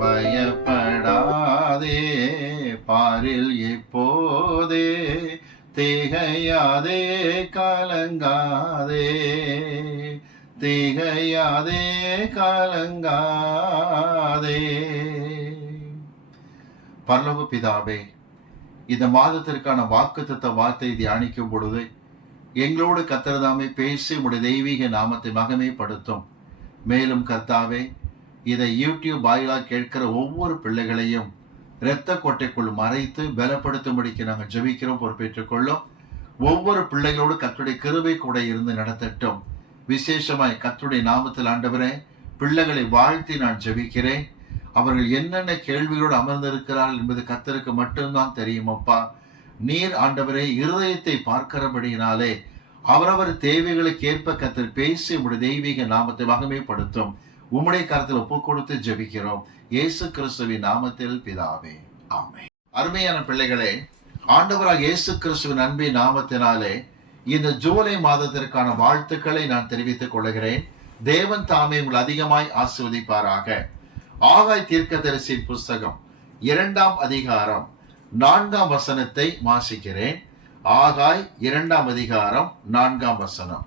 பயப்படாதே, பாரில் இப்போதே திகையாதே, கலங்காதே, திகையாதே, கலங்காதே. பரலோக பிதாவே, இந்த மாதத்திற்கான வாக்குத்தத்த வார்த்தை தியானிக்கும் பொழுது எங்களோடு கர்த்தர்தாமே பேசி உடைய தெய்வீக நாமத்தை மகிமைப்படுத்தும். மேலும் கர்த்தாவே, இதை யூடியூப் வாயிலாக கேட்கிற ஒவ்வொரு பிள்ளைகளையும் இரத்த கோட்டைக்குள் மறைத்து பலப்படுத்தும்படிக்கு நாங்கள் ஜெபிக்கிறோம். பொறுப்பேற்றுக் கொள்ளும். ஒவ்வொரு பிள்ளைகளோடு கர்த்தருடைய கிருபை கூட இருந்து நடத்தட்டும். விசேஷமாய் கர்த்தருடைய நாமத்தில் ஆண்டவரே, பிள்ளைகளை வாழ்த்தி நான் ஜெபிக்கிறேன். அவர்கள் என்னென்ன கேள்விகளோடு அமர்ந்திருக்கிறார்கள் என்பது கர்த்தருக்கு மட்டும்தான் தெரியும். அப்பா, நீர் ஆண்டவரே இருதயத்தை பார்க்கிறபடியினாலே அவரவர் தேவைகளுக்கு ஏற்ப கர்த்தர் பேசி உம்முடைய தெய்வீக நாமத்தை மகிமைப்படுத்தும். உம்முடைய கரத்தில் ஒப்புக் கொடுத்து ஜெபிக்கிறோம், இயேசு கிறிஸ்துவின் நாமத்தில் பிதாவே, ஆமென். அருமையான பிள்ளைகளே, ஆண்டவராக இயேசு கிறிஸ்துவின் அன்பின் நாமத்தினாலே இந்த ஜூலை மாதத்திற்கான வாழ்த்துக்களை நான் தெரிவித்துக் கொள்கிறேன். தேவன் தாமே உங்கள் அதிகமாய் ஆசீர்வதிப்பாராக. ஆகாய் தீர்க்கதரிசியின் புஸ்தகம் 2ஆம் அதிகாரம் 4ஆம் வசனத்தை வாசிக்கிறேன். ஆகாய் 2ஆம் அதிகாரம் 4ஆம் வசனம்.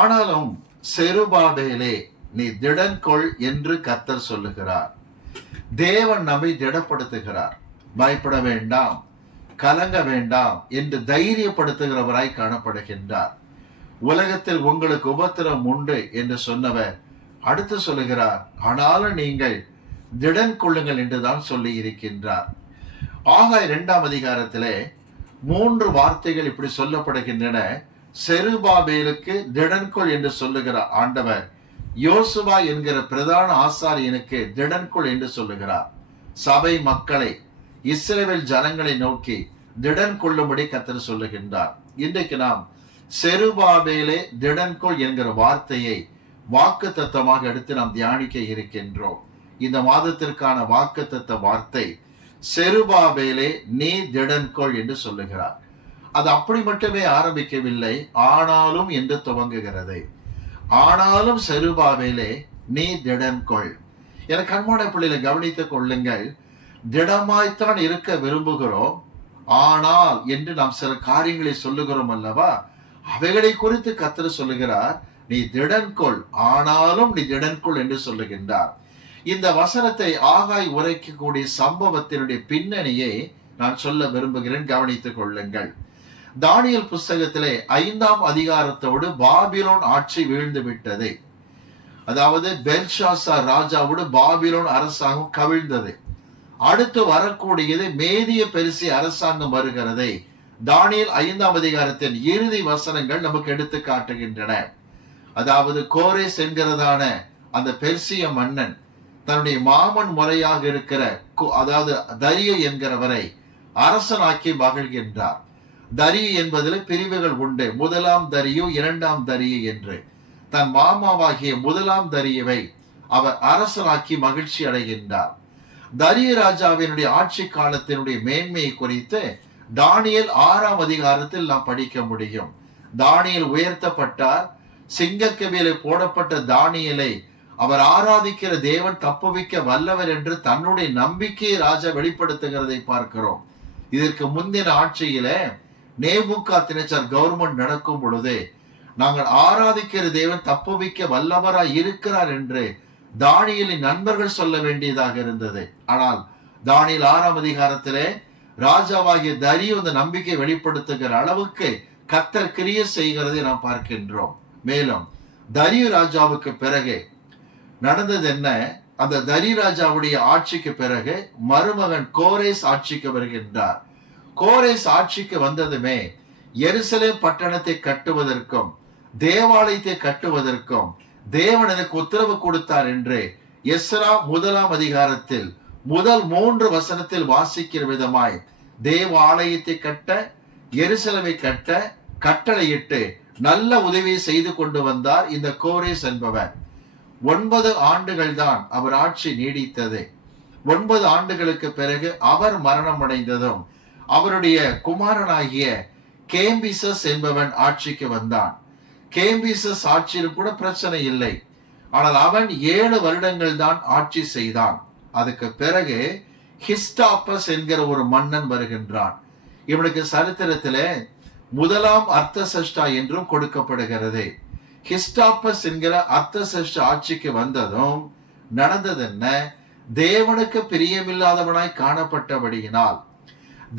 ஆனாலும் செருபாபேலே, நீ திடன் கொள் என்று கர்த்தர் சொல்லுகிறார். தேவன் நம்மை திடப்படுத்துகிறார். பயப்பட வேண்டாம், கலங்க வேண்டாம் என்று தைரியப்படுத்துகிறவராய் காணப்படுகின்றார். உலகத்தில் உங்களுக்கு உபத்திரம் உண்டு என்று சொன்னவர் அடுத்து சொல்லுகிறார், ஆனாலும் நீங்கள் திடன் கொள்ளுங்கள் என்றுதான் சொல்லி இருக்கின்றார். ஆகாய் 2ஆம் அதிகாரத்திலே 3 வார்த்தைகள் இப்படி சொல்லப்படுகின்றன. செருபாபேலுக்கு திடன்கொள் என்று சொல்லுகிற ஆண்டவர் யோசுவா என்கிற பிரதான ஆசாரியனுக்கு திடன்கொள் என்று சொல்லுகிறார். சபை மக்களை, இஸ்ரவேல் ஜனங்களை நோக்கி திடன் கொள்ளும்படி கர்த்தர் சொல்லுகின்றார். இன்றைக்கு நாம் செருபாபேலே திடன்கொள் என்கிற வார்த்தையை வாக்கு தத்தமாக எடுத்து நாம் தியானிக்க இருக்கின்றோம். இந்த மாதத்திற்கான வாக்கு தத்த வார்த்தை செருபாபேலே, நீ திடன்கொள் என்று சொல்லுகிறார். அது அப்படி மட்டுமே ஆரம்பிக்கவில்லை, ஆனாலும் என்று துவங்குகிறது. ஆனாலும் செருபாபேலே, நீ திடன்கொள். எனக்கு அன்பான பிள்ளைகளை கவனித்துக் கொள்ளுங்கள். திடமாய்த்தான் இருக்க விரும்புகிறோம், ஆனால் என்று நாம் சில காரியங்களை சொல்லுகிறோம் அல்லவா, அவைகளை குறித்து கர்த்தர் சொல்லுகிறார், நீ திடன்கொள், ஆனாலும் நீ திடன்கொள் என்று சொல்லுகின்றார். இந்த வசனத்தை ஆகாய் உரைக்கக்கூடிய சம்பவத்தினுடைய பின்னணியை நான் சொல்ல விரும்புகிறேன். கவனித்துக் கொள்ளுங்கள். தானியேல் புஸ்தகத்திலே 5ஆம் அதிகாரத்தோடு பாபிலோன் ஆட்சி வீழ்ந்து விட்டது. அதாவது பெல்ஷாசார் ராஜாவோடு பாபிலோன் அரசாங்கம் கவிழ்ந்தது. அடுத்து வரக்கூடியது மேதிய பெருசிய அரசாங்கம் வருகிறதை தானியேல் 5ஆம் அதிகாரத்தின் இறுதி வசனங்கள் நமக்கு எடுத்து காட்டுகின்றன. அதாவது கோரேஸ் என்கிறதான அந்த பெர்சிய மன்னன் தன்னுடைய மாமன் முறையாக இருக்கிற அதாவது தரியு என்கிறவரை அரசனாக்கி மகிழ்கின்றார். தரியு என்பதில் பிரிவுகள் உண்டு. 1ஆம் தரியு, 2ஆம் தரியு என்று. தன் மாமாவாகிய 1ஆம் தரியுவை அவர் அரசனாக்கி மகிழ்ச்சி அடைகின்றார். தரியு ராஜாவினுடைய ஆட்சி காலத்தினுடைய மேன்மையை குறித்து தானியேல் 6ஆம் அதிகாரத்தில் நாம் படிக்க முடியும். தானியேல் உயர்த்தப்பட்டார். சிங்கக்கவியிலே போடப்பட்ட தானியேலை அவர் ஆராதிக்கிற தேவன் தப்புவிக்க வல்லவர் என்று தன்னுடைய நம்பிக்கையை ராஜா வெளிப்படுத்துகிறதை பார்க்கிறோம். இதற்கு முந்தின ஆட்சியிலே நேபுகாத்நேச்சர் கவர்மெண்ட் நடக்கும் பொழுது நாங்கள் ஆராதிக்கிற தேவன் தப்புவிக்க வல்லவராய் இருக்கிறார் என்று தானியேலின் நண்பர்கள் சொல்ல வேண்டியதாக இருந்தது. ஆனால் தானியேல் 6ஆம் அதிகாரத்திலே ராஜாவாகிய தரியு அந்த நம்பிக்கை வெளிப்படுத்துகிற அளவுக்கு கர்த்தர் கிரியை செய்கிறதை நாம் பார்க்கின்றோம். மேலும் தரியு ராஜாவுக்கு பிறகு நடந்தது என்ன? அந்த தரியு ராஜாவுடைய ஆட்சிக்கு பிறகு மருமகன் கோரேஸ் ஆட்சிக்கு வருகின்றார். கோரேஸ் ஆட்சிக்கு வந்ததுமே எருசலேம் பட்டணத்தை கட்டுவதற்கும் தேவாலயத்தை கட்டுவதற்கும் தேவன் எனக்கு உத்தரவு கொடுத்தார் என்று எஸ்ரா 1ஆம் அதிகாரத்தில் முதல் 3 வசனத்தில் வாசிக்கிற விதமாய் தேவாலயத்தை கட்ட, எருசலேமை கட்ட கட்டளையிட்டு நல்ல உதவியை செய்து கொண்டு வந்தார் இந்த கோரேஸ் என்பவர். 9 ஆண்டுகள் தான் அவர் ஆட்சி நீடித்தது. 9 ஆண்டுகளுக்கு பிறகு அவர் மரணம் அடைந்ததும் அவருடைய குமாரனாகிய கேம்பிசஸ் என்பவன் ஆட்சிக்கு வந்தான். கேம்பிசஸ் ஆட்சியில் கூட பிரச்சனை இல்லை. ஆனால் அவன் 7 வருடங்கள் தான் ஆட்சி செய்தான். அதுக்கு பிறகு ஹிஸ்டாப்பஸ் என்கிற ஒரு மன்னன் வருகின்றான். இவனுக்கு சரித்திரத்திலே முதலாம் அர்த்தசஷ்டா என்றும் கொடுக்கப்படுகிறது. ஹிஸ்டாப்பஸ் என்கிற அர்த்தசஷ்ட ஆட்சிக்கு வந்ததும் நடந்தது என்ன? தேவனுக்கு பிரியமில்லாதவனாய் காணப்பட்டபடியினால்,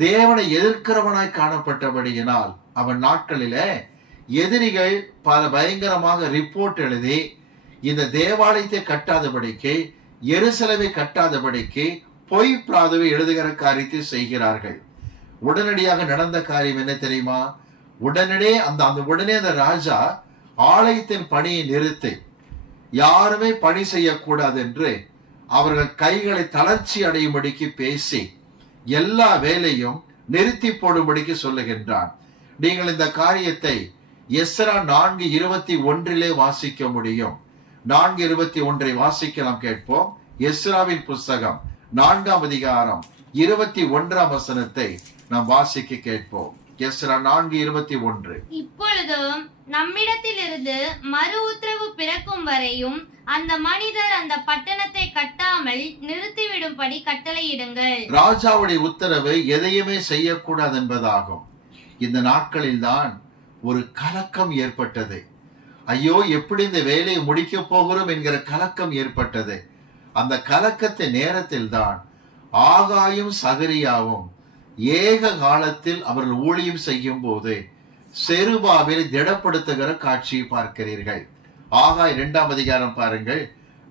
தேவனை எதிர்க்கிறவனாய் காணப்பட்டபடியினால், அவன் நாட்களிலே எதிரிகள் பல பயங்கரமாக ரிப்போர்ட் எழுதி இந்த தேவாலயத்தை கட்டாதபடிக்கு, எருசலேமை கட்டாதபடிக்கு பொய் பிராதுவை எழுதுகிற காரியத்தை செய்கிறார்கள். உடனடியாக நடந்த காரியம் என்ன தெரியுமா? உடனே அந்த ராஜா ஆலயத்தின் பணியை நிறுத்தி, யாருமே பணி செய்யக்கூடாது என்று அவர்கள் கைகளை தளர்ச்சி அடையும்படிக்கு பேசி எல்லா வேலையும் நிறுத்தி போடும்படிக்கு சொல்லுகின்றான். நீங்கள் இந்த காரியத்தை எஸ்ரா 4:21 வாசிக்க முடியும். 4:21 வாசிக்க நாம் கேட்போம். எஸ்ராவின் புஸ்தகம் 4ஆம் அதிகாரம் 21ஆம் வசனத்தை நாம் வாசிக்க கேட்போம். எஸ்ரா 4:21. இப்பொழுதும் நம்மிடத்திலிருந்து மறு உத்தரவு பிறக்கும் வரையும் அந்த மனிதர் அந்த பட்டணத்தை கட்டாமல் நிறுத்திவிடும்படி கட்டளையிடுங்கள். ராஜாவுடைய உத்தரவு எதையுமே செய்யக்கூடாது என்பதாகும். இந்த நாட்களில் தான் ஒரு கலக்கம் ஏற்பட்டது. ஐயோ, எப்படி இந்த வேலையை முடிக்க போகிறோம் என்கிற கலக்கம் ஏற்பட்டது. அந்த கலக்கத்தின் நேரத்தில் தான் ஆகாயும் சகரியாவும் ஏக காலத்தில் அவர்கள் ஊழியம் செய்யும் போது செருபாபேலை திடப்படுத்துகிற காட்சியை பார்க்கிறீர்கள். ஆகாய் 2ஆம் அதிகாரம் பாருங்கள்,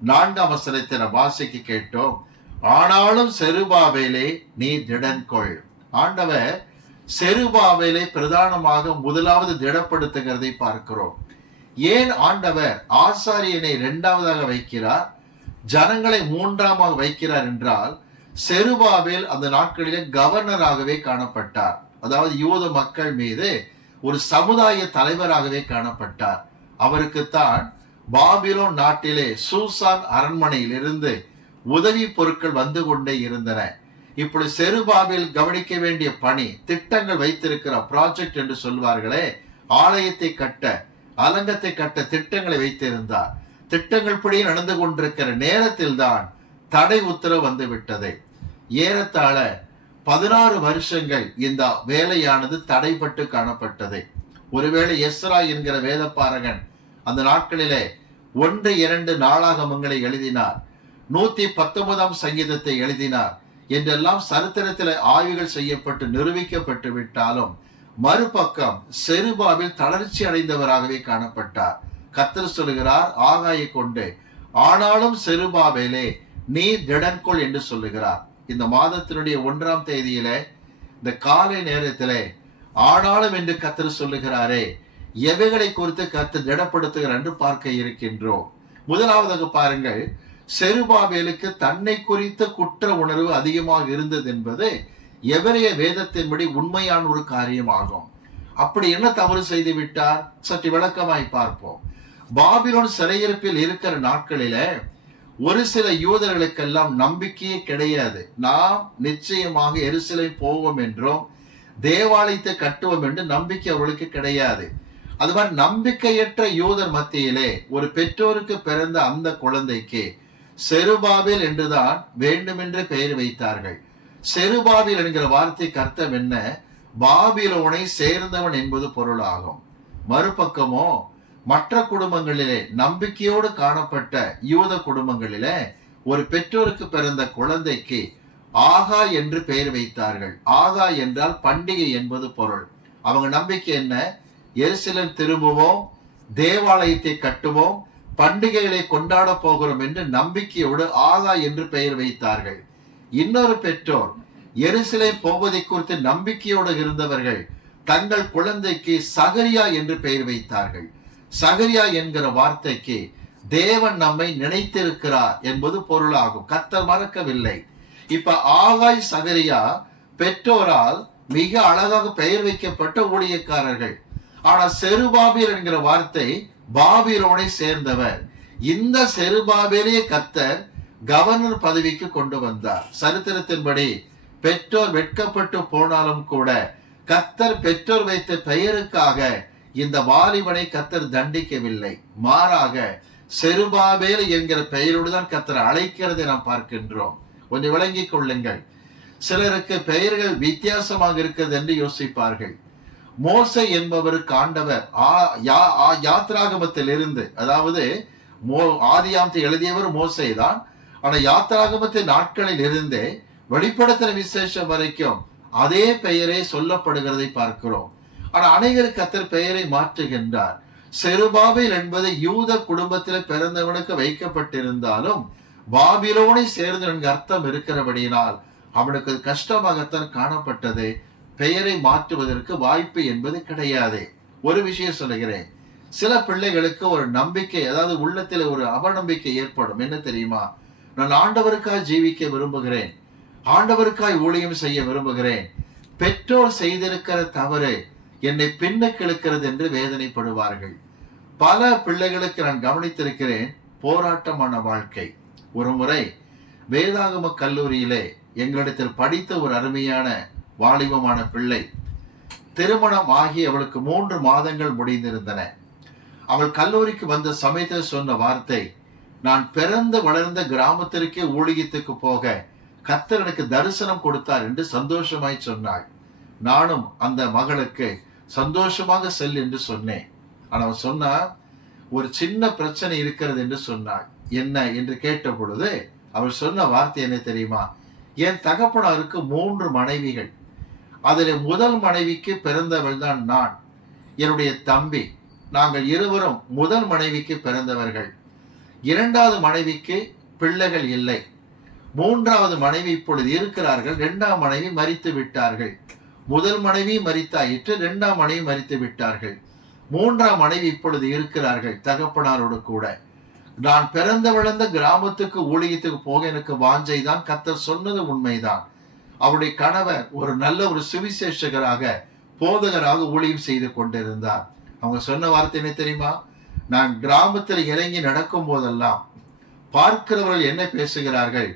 4ஆம் வசனத்தை நாம் வாசிக்க கேட்டோம். ஆனாலும் செருபாபேலே நீ திடன்கொள். ஆண்டவர் செருபாபேலை பிரதானமாக முதலாவது திடப்படுத்துகிறதை பார்க்கிறோம். ஏன் ஆண்டவர் ஆசாரியனை 2ஆவதாக வைக்கிறார், ஜனங்களை 3ஆமாக வைக்கிறார் என்றால், செருபாபேல் அந்த நாட்களிலே கவர்னராகவே காணப்பட்டார். அதாவது யூத மக்கள் மீது ஒரு சமுதாய தலைவராகவே காணப்பட்டார். அவருக்குத்தான் பாபிலோன் நாட்டிலே சூசான் அரண்மனையில் இருந்து உதவி பொருட்கள் வந்து கொண்டே இருந்தன. இப்படி செருபாபேல் கவனிக்க வேண்டிய பணி, திட்டங்கள் வைத்திருக்கிற ப்ராஜெக்ட் என்று சொல்வார்களே, ஆலயத்தை கட்ட, அலங்கத்தை கட்ட திட்டங்களை வைத்திருந்தார். திட்டங்கள் படி நடந்து கொண்டிருக்கிற நேரத்தில் தான் தடை உத்தரவு வந்து விட்டது. ஏறத்தாழ 16 வருஷங்கள் இந்த வேலையானது தடைப்பட்டு காணப்பட்டது. ஒருவேளை எஸ்ரா என்கிற வேதப்பாரகன் அந்த நாட்களிலே 1-2 நாளாகமங்களை எழுதினார், 119ஆம் சங்கீதத்தை எழுதினார் என்றெல்லாம் சரித்திரத்தில் ஆய்வுகள் செய்யப்பட்டு நிரூபிக்கப்பட்டு விட்டாலும், மறுபக்கம் செருபாபேல் தளர்ச்சி அடைந்தவராகவே காணப்பட்டார். கர்த்தர் சொல்லுகிறார் ஆகாயை கொண்டு, ஆனாலும் செருபாபேலே நீ திடன்கொள் என்று சொல்லுகிறார். இந்த மாதத்தினுடைய 1ஆம் தேதியில இந்த காலை நேரத்திலே ஆனாலும் என்று கர்த்தர் சொல்லுகிறாரே, எவைகளை குறித்து கர்த்தர் திடப்படுத்துகிறார் என்று பார்க்க இருக்கின்றோம். முதலாவதாக பாருங்கள், செருபாபேலுக்கு தன்னை குறித்த குற்ற உணர்வு அதிகமாக இருந்தது என்பது எபிரேய வேதத்தின்படி உண்மையான ஒரு காரியமாகும். அப்படி என்ன தவறு செய்து விட்டார்? சற்று விளக்கமாய் பார்ப்போம். பாபிலோன் சிறையிருப்பில் இருக்கிற நாட்களில ஒரு சில யூதர்களுக்கெல்லாம் நம்பிக்கையே கிடையாது. நாம் நிச்சயமாக எருசலேம் போவோம் என்றும் தேவாலயத்தை கட்டுவோம் என்று நம்பிக்கை அவர்களுக்கு கிடையாது. அது மாதிரி நம்பிக்கையற்ற யூதர் மத்தியிலே ஒரு பெற்றோருக்கு பிறந்த அந்த குழந்தைக்கு செருபாபேல் என்றுதான் வேண்டுமென்று பெயர் வைத்தார்கள். செருபாபேல் என்கிற வார்த்தைக்கு அர்த்தம் என்ன? பாபிலோனை சேர்ந்தவன் என்பது பொருளாகும். மறுபக்கமோ மற்ற குடும்பங்களிலே நம்பிக்கையோடு காணப்பட்ட யூத குடும்பங்களிலே ஒரு பெற்றோருக்கு பிறந்த குழந்தைக்கு ஆகா என்று பெயர் வைத்தார்கள். ஆகா என்றால் பண்டிகை என்பது பொருள். அவங்க நம்பிக்கை என்ன? எருசலேம் திரும்புவோம், தேவாலயத்தை கட்டுவோம், பண்டிகைகளை கொண்டாட போகிறோம் என்று நம்பிக்கையோடு ஆகா என்று பெயர் வைத்தார்கள். இன்னொரு பெற்றோர் எருசலேம் போவதை குறித்து நம்பிக்கையோடு இருந்தவர்கள் தங்கள் குழந்தைக்கு சகரியா என்று பெயர் வைத்தார்கள். சகரியா என்கிற வார்த்தைக்கு தேவன் நம்மை நினைத்திருக்கிறார் என்பது பொருளாகும். கர்த்தர் மறக்கவில்லை. இப்ப ஆகாய் சகரியா பெற்றோரால் மிக அழகாக பெயர் வைக்கப்பட்ட ஊழியக்காரர்கள். ஆனா செருபாபேல் என்கிற வார்த்தை பாபிலோனை சேர்ந்தவர். இந்த செருபாபேலே கர்த்தர் கவர்னர் பதவிக்கு கொண்டு வந்தார். சரித்திரத்தின்படி பெற்றோர் வெட்கப்பட்டு போனாலும் கூட கர்த்தர் பெற்றோர் வைத்த பெயருக்காக இந்த வாலிபனை கர்த்தர் தண்டிக்கவில்லை. மாறாக செருபாபேல் என்கிற பெயரோடு தான் கர்த்தர் அழைக்கிறதை நாம் பார்க்கின்றோம். கொஞ்சம் விளங்கிக் கொள்ளுங்கள். சிலருக்கு பெயர்கள் வித்தியாசமாக இருக்கிறது என்று யோசிப்பார்கள். மோசே என்பவருக்கு ஆண்டவர் யாத்ராகமத்தில் இருந்து, அதாவது ஆதியாமத்தை எழுதியவர் மோசே தான், ஆனா யாத்ராகமத்தின் நாட்களில் இருந்தே வெளிப்படுத்தின விசேஷம் வரைக்கும் அதே பெயரே சொல்லப்படுகிறதை பார்க்கிறோம். ஆனா அநேகர் கர்த்தர் பெயரை மாற்றுகின்றார். செருபாபேல் என்பது யூத குடும்பத்தில் பிறந்தவனுக்கு வைக்கப்பட்டிருந்தாலும் பாபிலோனை சேர்ந்த அர்த்தம் இருக்கிறபடியினால் அவனுக்கு கஷ்டமாகத்தான் காணப்பட்டது. பெயரை மாற்றுவதற்கு வாய்ப்பு என்பது கிடையாது. ஒரு விஷயம் சொல்லுகிறேன், சில பிள்ளைகளுக்கு ஒரு நம்பிக்கை, அதாவது உள்ளத்தில் ஒரு அவநம்பிக்கை ஏற்படும். என்ன தெரியுமா? நான் ஆண்டவருக்காய் ஜீவிக்க விரும்புகிறேன், ஆண்டவருக்காய் ஊழியம் செய்ய விரும்புகிறேன், பெற்றோர் செய்திருக்கிற தவறு என்னை பின்னுக்கு இழுக்கிறது என்று வேதனைப்படுவார்கள். பல பிள்ளைகளுக்கு நான் கவனித்திருக்கிறேன், போராட்டமான வாழ்க்கை. ஒரு முறை வேதாகம கல்லூரியிலே எங்களிடத்தில் படித்த ஒரு அருமையான வாலிபமான பிள்ளை, திருமணம் ஆகி அவளுக்கு 3 மாதங்கள் முடிந்திருந்தன. அவள் கல்லூரிக்கு வந்த சமயத்தில் சொன்ன வார்த்தை, நான் பிறந்து வளர்ந்த கிராமத்திற்கே ஊழியத்துக்கு போக கர்த்தர் எனக்கு தரிசனம் கொடுத்தார் என்று சந்தோஷமாய் சொன்னாள். நானும் அந்த மகளுக்கு சந்தோஷமாக செல் என்று சொன்னேன். ஆனால் சொன்னா ஒரு சின்ன பிரச்சனை இருக்கிறது என்று சொன்னாள். என்ன என்று கேட்ட பொழுது அவள் சொன்ன வார்த்தை என்ன தெரியுமா? என் தகப்பனாருக்கு 3 மனைவிகள், அதில் முதல் மனைவிக்கு பிறந்தவள் தான் நான், என்னுடைய தம்பி. நாங்கள் இருவரும் முதல் மனைவிக்கு பிறந்தவர்கள். 2வது மனைவிக்கு பிள்ளைகள் இல்லை. 3வது மனைவி இப்பொழுது இருக்கிறார்கள். 2ஆம் மனைவி மரித்து விட்டார்கள். முதல் மனைவி மரித்தாயிற்று, 2ஆம் மனைவி மரித்து விட்டார்கள். 3ஆம் மனைவி இப்பொழுது இருக்கிறார்கள் தகப்பனாரோடு கூட. நான் பிறந்த வளர்ந்த கிராமத்துக்கு ஊழியத்துக்கு போக எனக்கு வாஞ்சை தான். கர்த்தர் சொன்னது உண்மைதான். அவருடைய கணவர் ஒரு நல்ல ஒரு சுவிசேஷகராக, போதகராக ஊழியம் செய்து கொண்டிருந்தார். அவங்க சொன்ன வார்த்தை என்ன தெரியுமா? நான் கிராமத்தில் இறங்கி நடக்கும் போதெல்லாம் பார்க்கிறவர்கள் என்ன பேசுகிறார்கள்?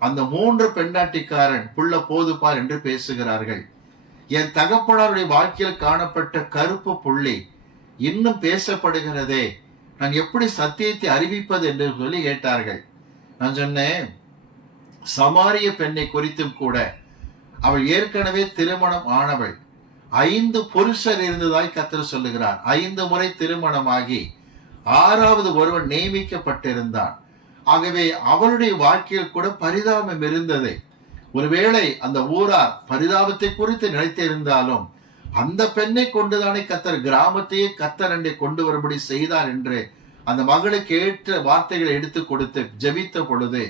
அந்த 3 பெண்டாட்டிக்காரன் புள்ள போதுப்பார் என்று பேசுகிறார்கள். என் தகப்பனாருடைய வாழ்க்கையில் காணப்பட்ட கருப்பு புள்ளி இன்னும் பேசப்படுகிறதே, நான் எப்படி சத்தியத்தை அறிவிப்பது என்று சொல்லி கேட்டார்கள். நான் சொன்னேன், சமாரிய பெண்ணை குறித்தும் கூட அவள் ஏற்கனவே திருமணம் ஆனவள். 5 புருஷர் இருந்ததாய் கர்த்தர் சொல்லுகிறார். 5 முறை திருமணமாகி 6வது ஒருவன் நியமிக்கப்பட்டிருந்தான். ஆகவே அவளுடைய வாழ்க்கையில் கூட பரிதாபம் இருந்தது. ஒருவேளை அந்த ஊரார் பரிதாபத்தை குறித்து நினைத்திருந்தாலும் அந்த பெண்ணை கொண்டுதானே கர்த்தர் கிராமத்தையே கர்த்தர் அண்டை கொண்டு வரும்படி செய்தார் என்று அந்த மகளுக்கு ஏற்ற வார்த்தைகளை எடுத்து கொடுத்து ஜெபித்த பொழுது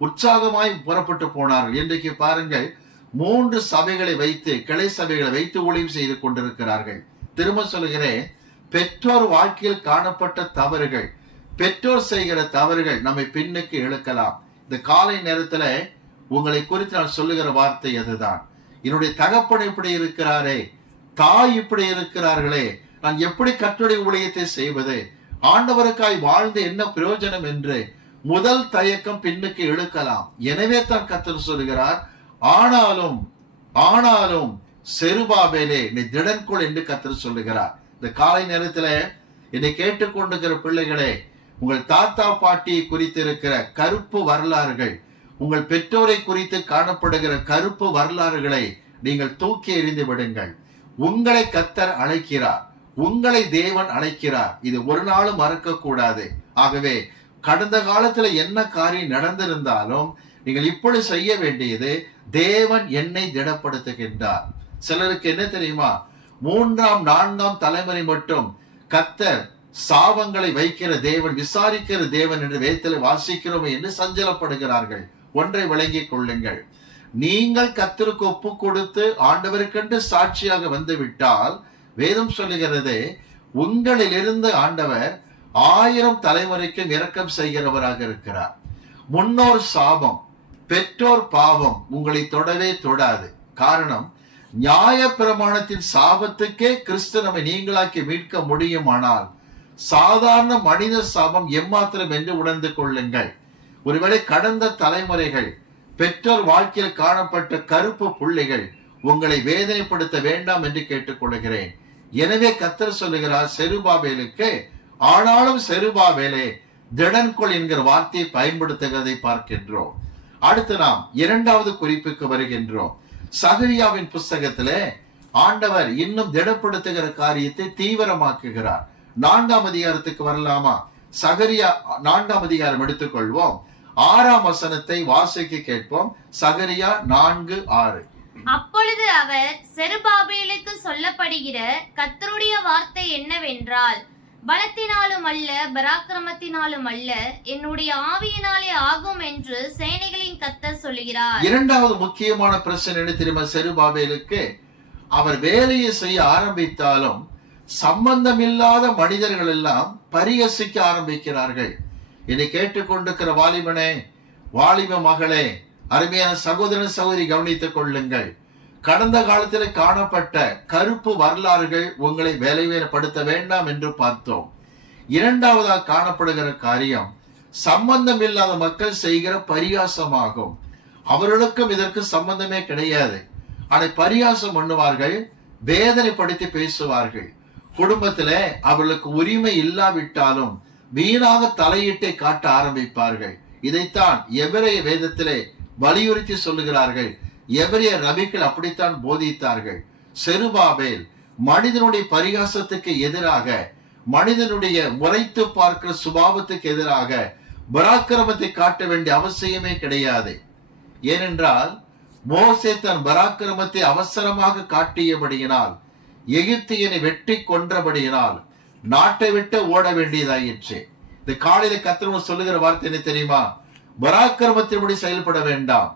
உற்சாகமாய் புறப்பட்டு போனார்கள். இன்றைக்கு பாருங்கள், 3 சபைகளை வைத்து, கிளை சபைகளை வைத்து ஊழியம் செய்து கொண்டிருக்கிறார்கள். திரும்ப சொல்கிறேன், பெற்றோர் வாழ்க்கையில் காணப்பட்ட தவறுகள், பெற்றோர் செய்கிற தவறுகள் நம்மை பின்னுக்கு இழுக்கலாம். இந்த காலை நேரத்துல உங்களை குறித்து நான் சொல்லுகிற வார்த்தை அதுதான். என்னுடைய தகப்பன் இப்படி இருக்கிறாரே, தாய் இப்படி இருக்கிறார்களே, நான் எப்படி கர்த்தருடைய ஊழியத்தை செய்வது, ஆண்டவருக்காய் வாழ்ந்து என்ன பிரயோஜனம் என்று முதல் தயக்கம் பின்னுக்கு இழுக்கலாம். எனவே தான் கர்த்தர் சொல்கிறார், ஆனாலும் செருபாபேலே நீ திடன்கொள் என்று கர்த்தர் சொல்லுகிறார். இந்த காலை நேரத்துல என்னை கேட்டுக்கொண்டிருக்கிற பிள்ளைகளே, உங்கள் தாத்தா பாட்டியை குறித்து இருக்கிற கருப்பு வரலாறுகள், உங்கள் பெற்றோரை குறித்து காணப்படுகிற கருப்பு வரலாறுகளை நீங்கள் தூக்கி எறிந்து விடுங்கள். உங்களை கர்த்தர் அழைக்கிறார், உங்களை தேவன் அழைக்கிறார். இது ஒரு நாளும் மறக்க கூடாது. ஆகவே கடந்த காலத்துல என்ன காரியம் நடந்திருந்தாலும் நீங்கள் இப்படி செய்ய வேண்டியது, தேவன் என்னை திடப்படுத்துகின்றார். சிலருக்கு என்ன தெரியுமா? 3ஆம் 4ஆம் தலைமுறை மட்டும் கர்த்தர் சாபங்களை வைக்கிற தேவன், விசாரிக்கிற தேவன் என்று வேதத்தில் வாசிக்கிறோம் என்று சஞ்சலப்படுகிறார்கள். ஒன்றை விளங்கிக் கொள்ளுங்கள், நீங்கள் கர்த்தருக்கு ஒப்பு கொடுத்து ஆண்டவருக்கென்று சாட்சியாக வந்து விட்டால், வேதம் சொல்லுகிறது, உங்களிலிருந்து ஆண்டவர் 1000 தலைமுறைக்கும் இரக்கம் செய்கிறவராக இருக்கிறார். முன்னோர் சாபம், பெற்றோர் பாவம் உங்களை தொடவே தொடாது. காரணம், நியாய பிரமாணத்தின் சாபத்துக்கே கிறிஸ்து நம்மை நீங்களாக்கி மீட்க முடியுமானால் சாதாரண மனித சாபம் எம்மாத்திரம் என்று உணர்ந்து கொள்ளுங்கள். ஒருவேளை கடந்த தலைமுறைகள் பெற்றோர் வாழ்க்கையில் காணப்பட்ட கருப்பு புள்ளிகள் உங்களை வேதனைப்படுத்த வேண்டாம் என்று கேட்டுக்கொள்கிறேன். எனவே கர்த்தர் சொல்லுகிறார் செருபாபேலுக்கு, ஆனாலும் செருபாபேலே திடன்கொள் என்கிற வார்த்தையை பயன்படுத்துகிறதை பார்க்கின்றோம். அடுத்து நாம் இரண்டாவது குறிப்புக்கு வருகின்றோம். சகரியாவின் புஸ்தகத்திலே ஆண்டவர் இன்னும் திடப்படுத்துகிற காரியத்தை தீவிரமாக்குகிறார். 4ஆம் அதிகாரத்துக்கு வரலாமா? சகரியா 4ஆம் அதிகாரம் எடுத்துக்கொள்வோம். 6ஆம் வசனத்தை வாசிக்க கேட்போம். சகரியா 4:6. அப்பொழுது அவர் செருபாபேலுக்கு சொல்லப்படுகிற கர்த்தருடைய வார்த்தை என்னவென்றால், பலத்தினாலும் அல்ல பராக்கிரமத்தினாலும் அல்ல, என்னுடைய ஆவியினாலே ஆகும் என்று சேனைகளின் கர்த்தர் சொல்லுகிறார். இரண்டாவது முக்கியமான பிரச்சனை என்ன தெரியுமா? செருபாபேலுக்கு அவர் வேலையை செய்ய ஆரம்பித்தாலும் சம்பந்தமில்லாத மனிதர்கள் எல்லாம் பரிகசிக்க ஆரம்பிக்கிறார்கள். இதை கேட்டுக்கொண்டிருக்கிற வாலிபனே, வாலிப மகளே, அருமையான சகோதரன் சகோதரி, கவனித்துக் கொள்ளுங்கள். கடந்த காலத்தில் காணப்பட்ட கருப்பு வரலாறுகள் உங்களை வேலைவேறப்படுத்த வேண்டாம் என்று பார்த்தோம். இரண்டாவதாக காணப்படுகிற காரியம் சம்பந்தம் இல்லாத மக்கள் செய்கிற பரிகாசமாகும். அவர்களுக்கும் இதற்கு சம்பந்தமே கிடையாது. அதை பரிகாசம் பண்ணுவார்கள், வேதனைப்படுத்தி பேசுவார்கள். குடும்பத்திலே அவர்களுக்கு உரிமை இல்லாவிட்டாலும் வீணாக தலையீட்டை காட்ட ஆரம்பிப்பார்கள். இதைத்தான் எபிரேய வேதத்திலே வலியுறுத்தி சொல்லுகிறார்கள். எபிரேய ரபிகள் அப்படித்தான் போதித்தார்கள். செருபாபேல் மனிதனுடைய பரிகாசத்துக்கு எதிராக, மனிதனுடைய முறைத்து பார்க்கிற சுபாவத்துக்கு எதிராக பராக்கிரமத்தை காட்ட வேண்டிய அவசியமே கிடையாது. ஏனென்றால் மோசே தன் பராக்கிரமத்தை அவசரமாக காட்டியபடியினால், எகிப்தியனை வெட்டி கொன்றபடியினால் நாட்டை விட்டு ஓட வேண்டியதாயிற்று. இந்த காலையில கர்த்தர் சொல்லுகிற வார்த்தை என்ன தெரியுமா? பராக்கிரமத்தின்படி செயல்பட வேண்டாம்.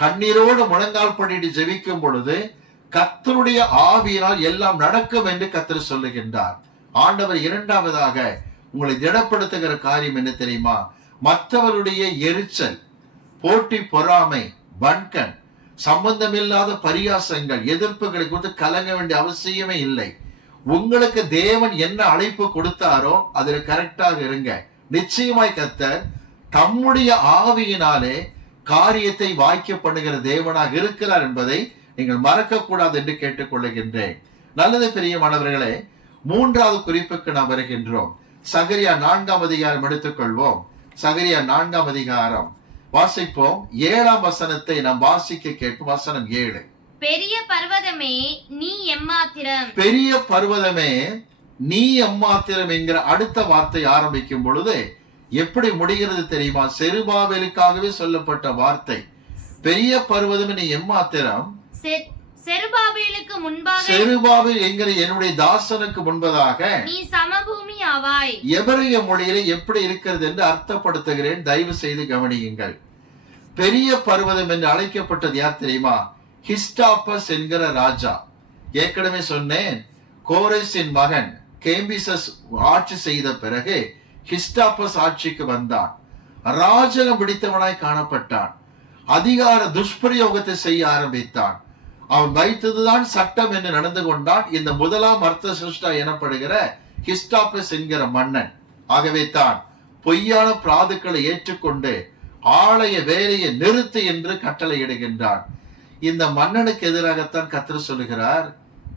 கண்ணீரோடு முழங்கால் படிட்டு ஜெபிக்கும் பொழுது கர்த்தருடைய ஆவியினால் எல்லாம் நடக்கும் என்று கர்த்தர் சொல்லுகின்றார். ஆண்டவர் இரண்டாவதாக உங்களை திடப்படுத்துகிற காரியம் என்ன தெரியுமா? மற்றவருடைய எரிச்சல், போட்டி, பொறாமை, வன்கண், சம்பந்தமில்லாத பரியாசங்கள், எதிர்ப்புகளை கொடுத்து கலங்க வேண்டிய அவசியமே இல்லை. உங்களுக்கு தேவன் என்ன அழைப்பு கொடுத்தாரோ அதில் கரெக்டாக இருங்க. நிச்சயமாய் கர்த்தர் தம்முடைய ஆவியினாலே காரியத்தை வாய்க்க பண்ணுகிற தேவனாக இருக்கிறார் என்பதை நீங்கள் மறக்க கூடாது என்று கேட்டுக்கொள்ளுகின்றேன். நல்லது பிரியமானவர்களே, மூன்றாவது குறிப்புக்கு நாம் வருகின்றோம். சகரியா 4ஆம் அதிகாரம் எடுத்துக்கொள்வோம். சகரியா 4ஆம் அதிகாரம் வாசிப்போம். 7ஆம் வசனத்தை நாம் வாசிக்க கேட்போம். வசனம் 7. பெரிய பர்வதமே நீ எம்மாத்திரம். பெரிய பர்வதமே நீ எம்மாத்திரம் என்கிற அடுத்த வார்த்தை ஆரம்பிக்கும் பொழுது எப்படி முடிகிறது தெரியுமா? செருபாபேலுக்காகவே சொல்லப்பட்ட வார்த்தை. பெரிய பர்வதமே நீ எம்மாத்திரம், செருபாபேலுக்கு முன்பாக, செருபாபேல் என்கிற என்னுடைய தாசனுக்கு முன்பதாக நீ சமபூமி ஆவாய். எபிரேய மொழியிலே எப்படி இருக்கிறது என்று அர்த்தப்படுத்துகிறேன், தயவு செய்து கவனியுங்கள். பெரிய பர்வதம் என்று அழைக்கப்பட்டது யார் தெரியுமா? ஹிஸ்டாபஸ் என்கிற ராஜா. ஏற்கனவே சொன்னேன், கோரேசின் மகன் கேம்பிசஸ் ஆட்சி செய்த பிறகு ஹிஸ்டாபஸ் ஆட்சிக்கு வந்தான். ராஜகம் பிடித்தவனாய் காணப்பட்டான். அதிகார துஷ்பிரயோகத்தை செய்ய ஆரம்பித்தான். அவன் வைத்ததுதான் சட்டம் என்று நடந்து கொண்டான். இந்த முதலாம் அர்த்தசிருஷ்டா எனப்படுகிற ஹிஸ்டாபஸ் என்கிற மன்னன். ஆகவே தான் பொய்யான பிராதுக்களை ஏற்றுக்கொண்டு ஆலய வேலையை நிறுத்து என்று கட்டளையிடுகின்றான். இந்த மன்னனுக்கு எதிராகத்தான் கர்த்தர் சொல்லுகிறார்,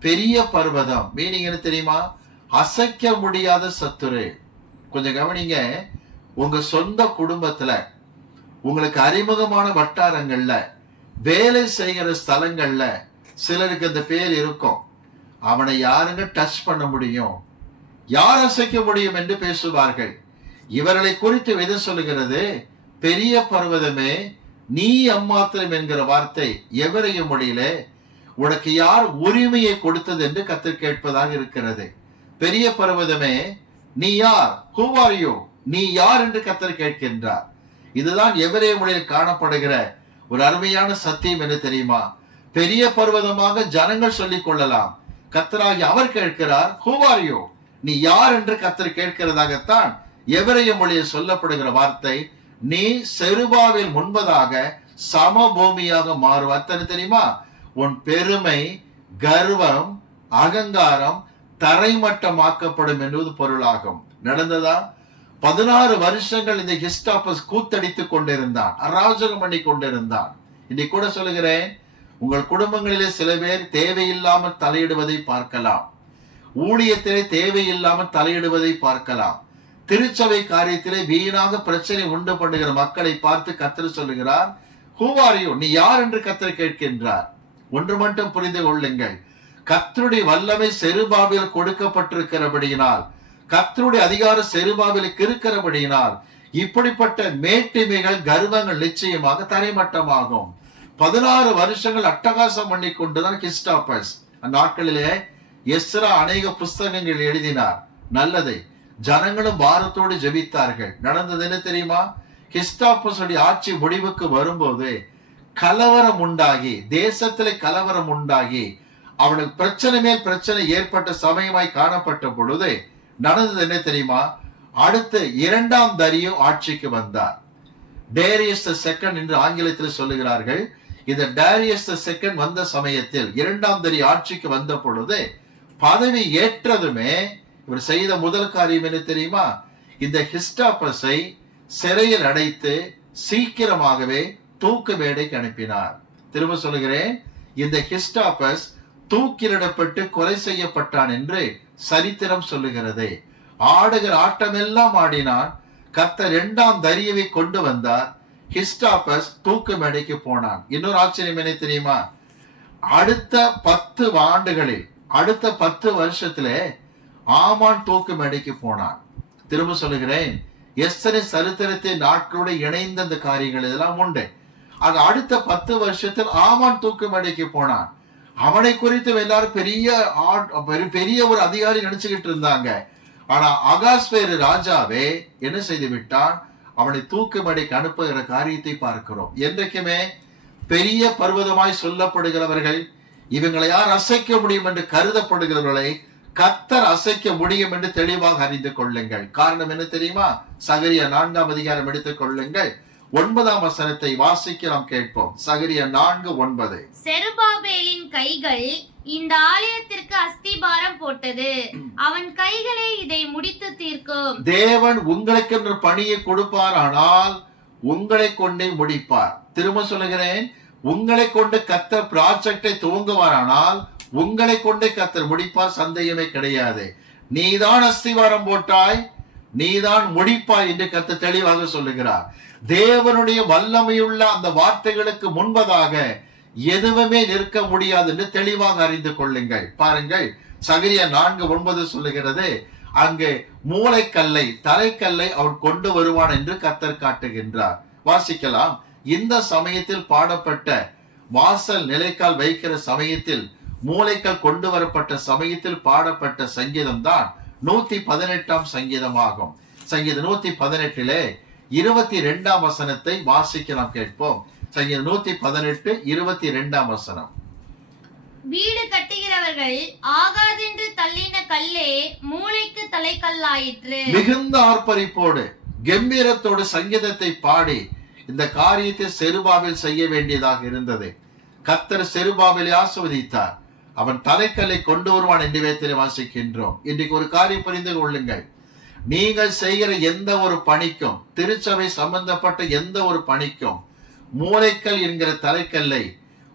பெரிய பர்வதம். மீனிங் என்ன தெரியுமா? அசைக்க முடியாத சத்துரு. கொஞ்சம் கவனிங்க. உங்க சொந்த குடும்பத்துல, உங்களுக்கு அறிமுகமான வட்டாரங்கள்ல, வேலை செய்கிற ஸ்தலங்கள்ல சிலருக்கு அந்த பேர் இருக்கும். அவனை யாருங்க டச் பண்ண முடியும், யார் அசைக்க முடியும் என்று பேசுவார்கள். இவர்களை குறித்து எது சொல்லுகிறது? பெரிய பர்வதமே நீ எம்மாத்திரம் என்கிற வார்த்தை எபிரேய மொழியிலே உனக்கு யார் உரிமையை கொடுத்தது என்று கர்த்தர் கேட்பதாக இருக்கிறது. பெரிய பர்வதமே நீ யார்? Who are you? நீ யார் என்று கர்த்தர் கேட்கின்றார். இதுதான் எபிரேய மொழியில் காணப்படுகிற ஒரு அருமையான சத்தியம் என்ன தெரியுமா? பெரிய பர்வதமாக ஜனங்கள் சொல்லிக் கொள்ளலாம். கர்த்தராகி அவர் கேட்கிறார், Who are you? நீ யார் என்று கர்த்தர் கேட்கிறதாகத்தான் எபிரேய மொழியில் சொல்லப்படுகிற வார்த்தை. நீ செருபாவில் முன்பதாக சமபூமியாக மாறுவார். தெரியுமா? உன் பெருமை, கர்வம், அகங்காரம் தரைமட்டமாக்கப்படும் என்பது பொருளாகும். நடந்ததா? 16 வருஷங்கள் இந்த ஹிஸ்டாபஸ் கூத்தடித்துக் கொண்டிருந்தான், அராஜகம் பண்ணி கொண்டிருந்தான். இன்னைக்கு கூட சொல்லுகிறேன், உங்கள் குடும்பங்களிலே சில பேர் தேவையில்லாமல் தலையிடுவதை பார்க்கலாம். ஊழியத்திலே தேவையில்லாமல் தலையிடுவதை பார்க்கலாம். திருச்சபை காரியத்திலே வீணாக பிரச்சனை உண்டு பண்ணுகிற மக்களை பார்த்து கர்த்தர் சொல்லுகிறார், Who are you? நீ யார் என்று கர்த்தர் கேட்கின்றார். ஒன்று மட்டும் புரிந்து கொள்ளுங்கள், கர்த்தருடைய வல்லமை செருபாபேல் கொடுக்கப்பட்டிருக்கிறபடியினால், கர்த்தருடைய அதிகாரம் செருபாபேலுக்கு இருக்கிறபடியினால் இப்படிப்பட்ட மேட்டிமைகள், கர்வங்கள் நிச்சயமாக தரைமட்டமாகும். 16 வருஷங்கள் அட்டகாசம் பண்ணி கொண்டுதான் கிறிஸ்டாபஸ் அந்நாட்களிலே எஸ்ரா அநேக புஸ்தகங்கள் எழுதினார். நல்லது, ஜனங்களும் பாரத்தோடு ஜெபித்தார்கள். நடந்தது என்ன தெரியுமா? கிறிஸ்டாபஸுடைய ஆட்சி முடிவுக்கு வரும்போது கலவரம் உண்டாகி, தேசத்திலே கலவரம் உண்டாகி, அவனுக்கு பிரச்சனை மேல் பிரச்சனை ஏற்பட்ட சமயமாய் காணப்பட்ட பொழுது நடந்தது என்ன தெரியுமா? அடுத்து 2ஆம் தரியு ஆட்சிக்கு வந்தார். டேரியஸ் தி செகண்ட் என்று ஆங்கிலத்தில் சொல்லுகிறார்கள். இந்த டேரியஸ் தி செகண்ட் வந்த சமயத்தில் 2ஆம் தரியு ஆட்சிக்கு வந்த பொழுது பதவி ஏற்றதுமே இவர் செய்த முதல் காரியம் என்ன தெரியுமா? இந்த கிறிஸ்டாபஸை சிறையில் அடைத்து சீக்கிரமாகவே தூக்கு மேடைக்கு அனுப்பினார். திரும்ப சொல்லுகிறேன், இந்த கிறிஸ்டாபஸ் தூக்கிலிடப்பட்டு கொலை செய்யப்பட்டான் என்று சரித்திரம் சொல்லுகிறது. ஆடுகிற ஆட்டமெல்லாம் ஆடினான். கர்த்தர் 2ஆம் தரியவை கொண்டு வந்தார். கிறிஸ்டாபஸ் தூக்கு மேடைக்கு போனான். இன்னொரு ஆச்சரியம் என்ன தெரியுமா? அடுத்த 10 ஆண்டுகளில், அடுத்த 10 வருஷத்திலே ஆமான் தூக்கு மேடைக்கு போனான். திரும்ப சொல்லுகிறேன், எஸ்தரை சரித்திரத்தை நாட்களோடு இணைந்த அந்த காரியங்கள் இதெல்லாம் உண்டு. அது அடுத்த 10 வருஷத்தில் ஆமான் தூக்கு மேடைக்கு போனான். அவனை குறித்து எல்லாரும் பெரிய ஒரு அதிகாரி நினைச்சுக்கிட்டு இருந்தாங்க. ஆனா அகாஸ்வேரு ராஜாவே என்ன செய்து விட்டான்? அவனை தூக்கு மேடைக்கு அனுப்புகிற காரியத்தை பார்க்கிறோம். என்றைக்குமே பெரிய பர்வதமாய் சொல்லப்படுகிறவர்கள், இவங்களை யார் அசைக்க முடியும் என்று கருதப்படுகிறவர்களை கர்த்தர் அசைக்க முடியும் என்று தெளிவாக அறிந்து கொள்ளுங்கள். காரணம் என்ன தெரியுமா? சகரியா 4ஆம் அதிகாரம் எடுத்துக் கொள்ளுங்கள். 9ஆம் வசனத்தை வாசிக்க நாம் கேட்போம். சகரியா 4:9. செருபாபேலின் கைகள் இந்த ஆலயத்திற்கு அஸ்திபாரம் போட்டது, அவன் கைகளே இதை முடித்து தீர்க்கும். தேவன் உங்களுக்கு என்று பணியை கொடுப்பார், ஆனால் உங்களை கொண்டே முடிப்பார். திரும்ப சொல்லுகிறேன், உங்களை கொண்டு கர்த்தர் ப்ராஜெக்டை துவங்குவாரானால் உங்களை கொண்டே கர்த்தர் முடிப்பார், சந்தேகமே கிடையாது. நீதான் அஸ்திவாரம் போட்டாய், நீதான் முடிப்பாய் என்று கர்த்தர் தெளிவாக சொல்லுகிறார். தேவனுடைய வல்லமையுள்ள அந்த வார்த்தைகளுக்கு முன்பதாக எதுவுமே நிற்க முடியாது என்று தெளிவாக அறிந்து கொள்ளுங்கள். பாருங்கள், சகரியா 4:9 சொல்லுகிறது, அங்கு மூளைக்கல்லை, தலைக்கல்லை அவன் கொண்டு வருவான் என்று கர்த்தர் காட்டுகின்றார். வாசிக்கலாம். இந்த சமயத்தில் பாடப்பட்ட வாசல் நிலைக்கால் வைக்கிற சமயத்தில், மூளைக்கல் கொண்டு வரப்பட்ட சமயத்தில் பாடப்பட்ட சங்கீதம் தான் 118ஆம் சங்கீதமாகும். சங்கீதம் 118 22ஆம் வசனத்தை வாசிக்க நாம் கேட்போம். சங்கீதம் 118 22ஆம் வசனம். வீடு கட்டுகிறவர்கள் ஆகாதென்று தள்ளின கல்லே மூளைக்கு தலைக்கல்லாயிற்று. மிகுந்த ஆர்ப்பரிப்போடு கம்பீரத்தோடு சங்கீதத்தை பாடி இந்த காரியத்தை செருபாபேல் செய்ய வேண்டியதாக இருந்தது. கர்த்தர் செருபாபேலை ஆசீர்வதித்தார். அவன் தலைக்கல்லை கொண்டு வருவான் என்று வேதத்திலே வாசிக்கின்றோம். இன்றைக்கு ஒரு காரியம் புரிந்து கொள்ளுங்கள். நீங்கள் செய்கிற எந்த ஒரு பணிக்கும், திருச்சபை சம்பந்தப்பட்ட எந்த ஒரு பணிக்கும் மூளைக்கல் என்கிற தலைக்கல்லை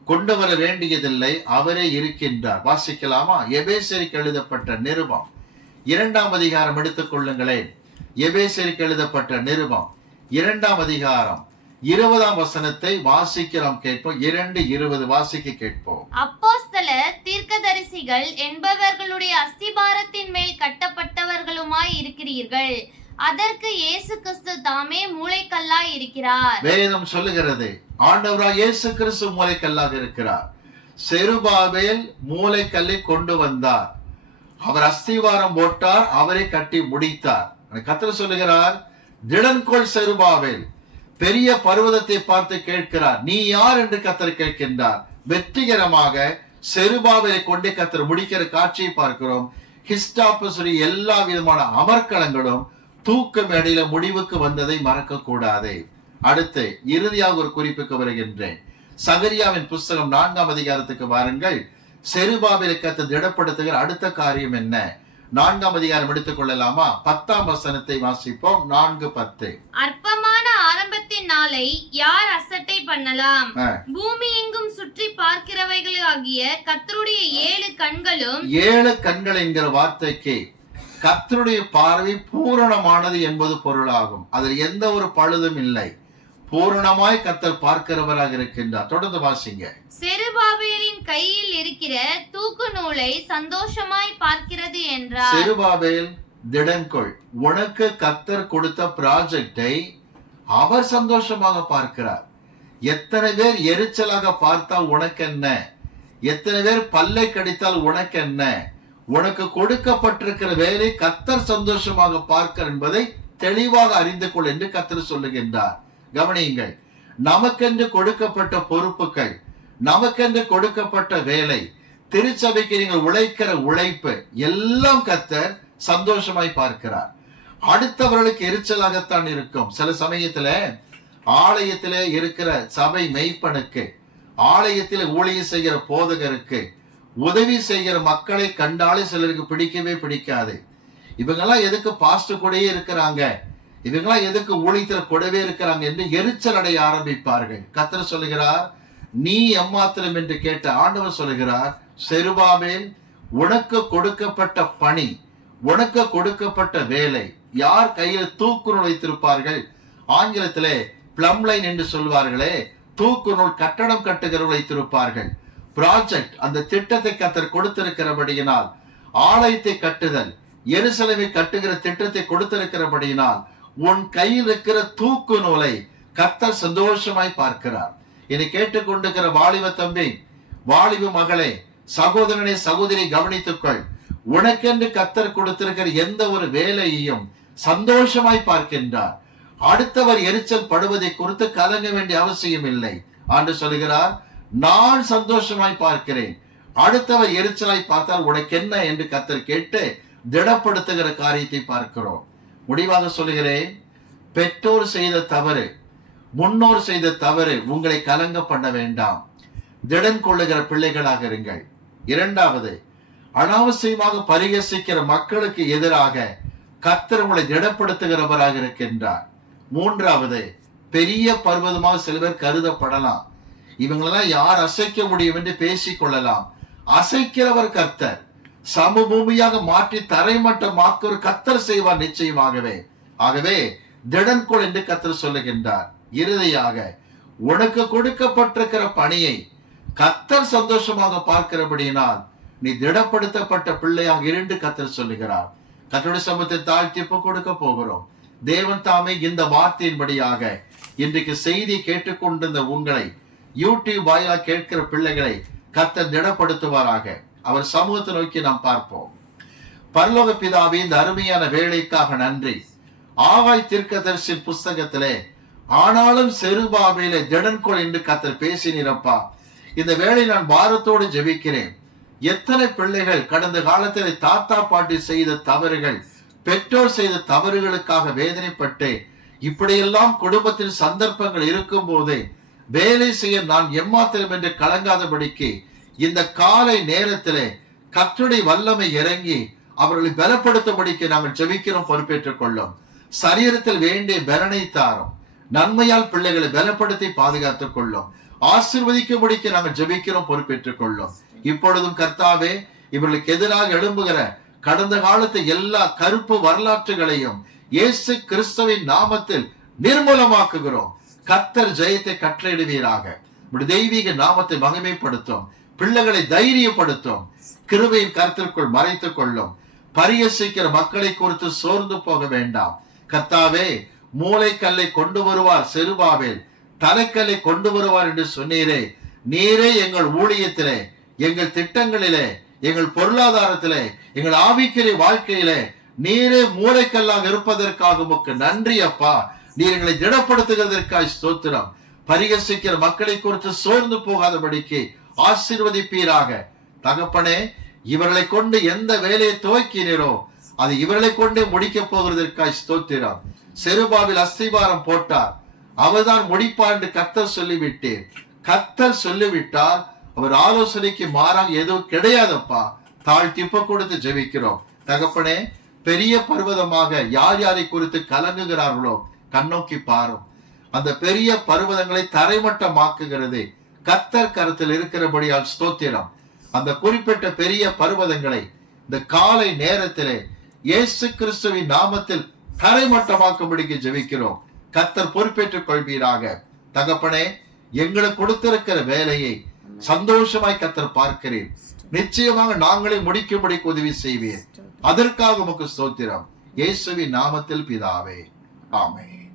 கொண்டு வர வேண்டியதில்லை, அவரே இருக்கின்றார். வாசிக்கலாமா? எபேசியருக்கு எழுதப்பட்ட நிருபம் 2ஆம் அதிகாரம் எடுத்துக் கொள்ளுங்களேன். எபேசியருக்கு எழுதப்பட்ட நிருபம் 2ஆம் அதிகாரம் 20ஆம் வசனத்தை வாசிக்க நாம் கேட்போம். 2:20 வாசிக்க கேட்போம். அப்போஸ்தலர், தீர்க்கதரிசிகள் என்பவர்களுடைய அஸ்திபாரத்தின் மேல் கட்டப்பட்டவர்களுமாய் இருக்கிறீர்கள், அதற்கு இயேசு கிறிஸ்து தாமே மூளைக்கல்லாய் இருக்கிறார். வேதம் சொல்லுகிறது, ஆண்டவராய் இயேசு கிறிஸ்து மூளைக்கல்லாக இருக்கிறார். செருபாபேல் மூளைக்கல்லை கொண்டு வந்தார், அவர் அஸ்திவாரம் போட்டார், அவரை கட்டி முடித்தார். கர்த்தர் சொல்லுகிறார், திடன்கொள் செருபாபேல். பெரிய பர்வதத்தை பார்த்து கேட்கிறார், நீ யார் என்று கர்த்தர் கேட்கின்றார். வெற்றிகரமாக செருபாபேலை கொண்டு கர்த்தர் முடிக்கிற காட்சியை பார்க்கிறோம். கிறிஸ்டாபஸுடைய எல்லா விதமான அமர்க்களங்களும் தூக்கு மேடையில முடிவுக்கு வந்ததை மறக்க கூடாது. அடுத்து இறுதியாக ஒரு குறிப்புக்கு வருகின்றேன். சகரியாவின் புஸ்தகம் 4ஆம் அதிகாரத்துக்கு வாருங்கள். செருபாபேலை கர்த்தர் திடப்படுத்துகிற அடுத்த காரியம் என்ன? 4ஆம் அதிகாரம் எடுத்துக் கொள்ளலாமா? 10ஆம் வசனத்தை வாசிப்போம். 4:10. அற்பமான ஆரம்பத்தின் நாளை யார் அசட்டை பண்ணலாம்? பூமி எங்கும் சுற்றி பார்க்கிறவைகளாகிய கர்த்தருடைய 7 கண்களும். 7 கண்கள் என்கிற வார்த்தைக்கு கர்த்தருடைய பார்வை பூரணமானது என்பது பொருளாகும். அதில் எந்த ஒரு பழுதும் இல்லை. பூரணமாய் கர்த்தர் பார்க்கிறவராக இருக்கின்றார். தொடர்ந்து வாசிங்க. செருபாபேலின் கையில் இருக்கிற தூக்கு நூலை சந்தோஷமாய் பார்க்கிறது என்றார். செருபாபேல், திடன்கொள், உனக்கு கர்த்தர் கொடுத்த ப்ராஜெக்டை அவர் சந்தோஷமாக பார்க்கிறார். எத்தனை பேர் எரிச்சலாக பார்த்தால் உனக்கு என்ன? எத்தனை பேர் பல்லை கடித்தால் உனக்கு என்ன? உனக்கு கொடுக்கப்பட்டிருக்கிற வேலை கர்த்தர் சந்தோஷமாக பார்க்கிறார் என்பதை தெளிவாக அறிந்து கொள் என்று கர்த்தர் சொல்லுகின்றார். கவனியுங்கள், நமக்கென்று கொடுக்கப்பட்ட பொறுப்புகள், நமக்கென்று கொடுக்கப்பட்ட வேலை, திருச்சபைக்கு நீங்கள் உழைக்கிற உழைப்பு எல்லாம் கர்த்தர் சந்தோஷமாய் பார்க்கிறார். அடுத்தவர்களுக்கு எரிச்சலாகத்தான் இருக்கும். சில சமயத்துல ஆலயத்திலே இருக்கிற சபை மெய்ப்பனுக்கு, ஆலயத்தில் ஊழியம் செய்கிற போதகருக்கு, உதவி செய்கிற மக்களை கண்டாலே சிலருக்கு பிடிக்கவே பிடிக்காது. இவங்கெல்லாம் எதுக்கு பாஸ்டர் கூடயே இருக்கிறாங்க, இவங்கெல்லாம் எதுக்கு ஊழியத்துல கூடவே இருக்கிறாங்க என்று எரிச்சல் அடைய ஆரம்பிப்பார்கள். கர்த்தர் சொல்லுகிறார், நீ எம்மாத்திரம் என்று கேட்ட ஆண்டவர் சொல்லுகிறார், செருபாபேல், உனக்கு கொடுக்கப்பட்ட பணி, உனக்கு கொடுக்கப்பட்ட வேலை யார் கையில் தூக்கு நூல் வைத்திருப்பார்கள்? ஆங்கிலத்திலே பிளம் லைன் என்று சொல்வார்களே, தூக்கு நூல் கட்டடம் கட்டுகிறவர்கள் வைத்திருப்பார்கள். ப்ராஜெக்ட், அந்த திட்டத்தை கர்த்தர் கொடுத்திருக்கிறபடியினால், ஆலயத்தை கட்டுதல், எருசலேமை கட்டுகிற திட்டத்தை கொடுத்திருக்கிறபடியினால் உன் கையில் இருக்கிற தூக்கு நூலை கர்த்தர் சந்தோஷமாய் பார்க்கிறார். இதை கேட்டுக்கொண்டிருக்கிற வாலிப தம்பி, வாலிப மகளே, சகோதரனை, சகோதரி, கவனித்துக்கொள். உனக்கென்று கர்த்தர் கொடுத்திருக்கிற எந்த ஒரு வேலையையும் சந்தோஷமாய் பார்க்கின்றார். அடுத்தவர் எரிச்சல் படுவதை குறித்து கலங்க வேண்டிய அவசியம் இல்லை. ஆண்டு சொல்கிறார், நான் சந்தோஷமாய் பார்க்கிறேன். அடுத்தவர் எரிச்சலாய் பார்த்தால் உனக்கு என்ன என்று கர்த்தர் கேட்டு திடப்படுத்துகிற காரியத்தை பார்க்கிறோம். முடிவாக சொல்கிறேன், பெற்றோர் செய்த தவறு, முன்னோர் செய்த தவறு உங்களை கலங்க பண்ண வேண்டாம். திடன் கொள்ளுகிற பிள்ளைகளாக இருங்கள். இரண்டாவது, அனாவசியமாக பரிகசிக்கிற மக்களுக்கு எதிராக கர்த்தர் உங்களை திடப்படுத்துகிறவராக இருக்கின்றார். மூன்றாவது, பெரிய பர்வதமாக சிலர் கருதப்படலாம். இவங்களெல்லாம் யார் அசைக்க முடியும் என்று பேசிக் கொள்ளலாம். அசைக்கிறவர் கர்த்தர். சமபூமியாக மாற்றி தரைமட்டமாக்குற கர்த்தர் செய்வார் நிச்சயமாகவே. ஆகவே திடன்கொள் என்று கர்த்தர் சொல்லுகின்றார். இறுதியாக, உனக்கு கொடுக்கப்பட்டிருக்கிற பணியை கர்த்தர் சந்தோஷமாக பார்க்கிறபடியினால் நீ திடப்படுத்தப்பட்ட பிள்ளையாக இருந்து கர்த்தர் சொல்லுகிறார். கர்த்தருடைய சமூகத்தை தாழ்த்தி கொடுக்க போகிறோம். தேவன் தாமே இந்த வார்த்தையின்படியாக இன்றைக்கு செய்தி கேட்டுக்கொண்டிருந்த உங்களை, யூடியூப் வாயிலாக கேட்கிற பிள்ளைகளை கர்த்தர் திடப்படுத்துவாராக. அவர் சமூகத்தை நோக்கி நாம் பார்ப்போம். பரலோக பிதாவே, இந்த அருமையான வேலைக்காக நன்றி. ஆகாய் தீர்க்கதரிசி புஸ்தகத்திலே, ஆனாலும் செருபாபேலை திடன்கொள் என்று கர்த்தர் பேசினீரப்பா. இந்த வேளை நான் பாரத்தோடு ஜெபிக்கிறேன். எத்தனை பிள்ளைகள் கடந்த காலத்தில் தாத்தா பாட்டி செய்த தவறுகள், பெற்றோர் செய்த தவறுகளுக்காக வேதனைப்பட்டு, இப்படியெல்லாம் குடும்பத்தில் சந்தர்ப்பங்கள் இருக்கும் போதே வேலை செய்ய நான் எம்மாத்திரம் என்று கலங்காதபடிக்கு இந்த காலை நேரத்திலே கர்த்தருடைய வல்லமை இறங்கி அவர்களை பலப்படுத்தும்படிக்கு நாங்கள் ஜெபிக்கிறோம். பொறுப்பேற்றுக் கொள்ளும். சரீரத்தில் வேண்டிய பலனை தாரும். நன்மையால் பிள்ளைகளை பலப்படுத்தி பாதுகாத்துக் கொள்ளும். ஆசீர்வதிக்கும்படிக்கு நாங்கள் ஜெபிக்கிறோம். பொறுப்பேற்றுக் கொள்ளும். இப்பொழுதும் கர்த்தாவே, இவர்களுக்கு எதிராக எழும்புகிற கடந்த காலத்து எல்லா கருப்பு வரலாற்றுகளையும் இயேசு கிறிஸ்துவின் நாமத்தில் நிர்மூலமாக்குகிறோம். கர்த்தர் ஜெயத்தை கட்டளையிடுவீராக. தெய்வீக நாமத்தை மகிமைப்படுத்தும். பிள்ளைகளை தைரியப்படுத்தும். கிருபையின் கருத்திற்குள் மறைத்துக் கொள்ளும். பரிகசிக்கிற மக்களை குறித்து சோர்ந்து போக வேண்டாம். கர்த்தாவே, மூளைக்கல்லை கொண்டு வருவார் செருபாபேல், தலைக்கல்லை கொண்டு வருவார் என்று சொன்னீரே. நீரே எங்கள் ஊழியத்திலே, எங்கள் திட்டங்களிலே, எங்கள் பொருளாதாரத்திலே, எங்கள் ஆவிக்குரிய வாழ்க்கையிலே நீரே மூளைக்கல்லாக இருப்பதற்காக உமக்கு நன்றி அப்பா. நீர் எங்களை திடப்படுத்துகிறதற்காக ஸ்தோத்திரம். பரிகசிக்கிற மக்களை குறித்து சோர்ந்து போகாதபடிக்கு ஆசீர்வதிப்பீராக. தகப்பனே, இவர்களை கொண்டு எந்த வேலையை துவக்கினீரோ அது இவர்களை கொண்டே முடிக்க போகிறதற்காக ஸ்தோத்திரம். செருபாபேல் அஸ்திபாரம் போட்டார், அவர்தான் முடிப்பார் என்று கர்த்தர் சொல்லிவிட்டேன். கர்த்தர் சொல்லிவிட்டால் அவர் ஆலோசனைக்கு மாறாக எதுவும் கிடையாதப்பா. தாழ்த்தி கொடுத்து ஜெபிக்கிறோம். தகப்பனே, பெரிய பர்வதமாக யார் யாரை குறித்து கலங்குகிறார்களோ கண்ணோக்கி பாரும். அந்த பெரிய பர்வதங்களை தரைமட்டமாக்குகிறது கர்த்தர் கருத்தில் இருக்கிறபடியால் ஸ்தோத்திரம். அந்த குறிப்பிட்ட பெரிய பர்வதங்களை இந்த காலை நேரத்திலே இயேசு கிறிஸ்துவின் நாமத்தில் தரைமட்டமாக்கும்படிக்கு ஜெபிக்கிறோம். கர்த்தர் பொறுப்பேற்றுக் கொள்வீராக. தகப்பனே, எங்களுக்கு கொடுத்திருக்கிற வேலையை சந்தோஷமாய் கர்த்தர் பார்க்கிறேன். நிச்சயமாக நாங்களே முடிக்கும்படி உதவி செய்வீர். அதற்காக உமக்கு ஸ்தோத்திரம். இயேசுவின் நாமத்தில் பிதாவே, ஆமென்.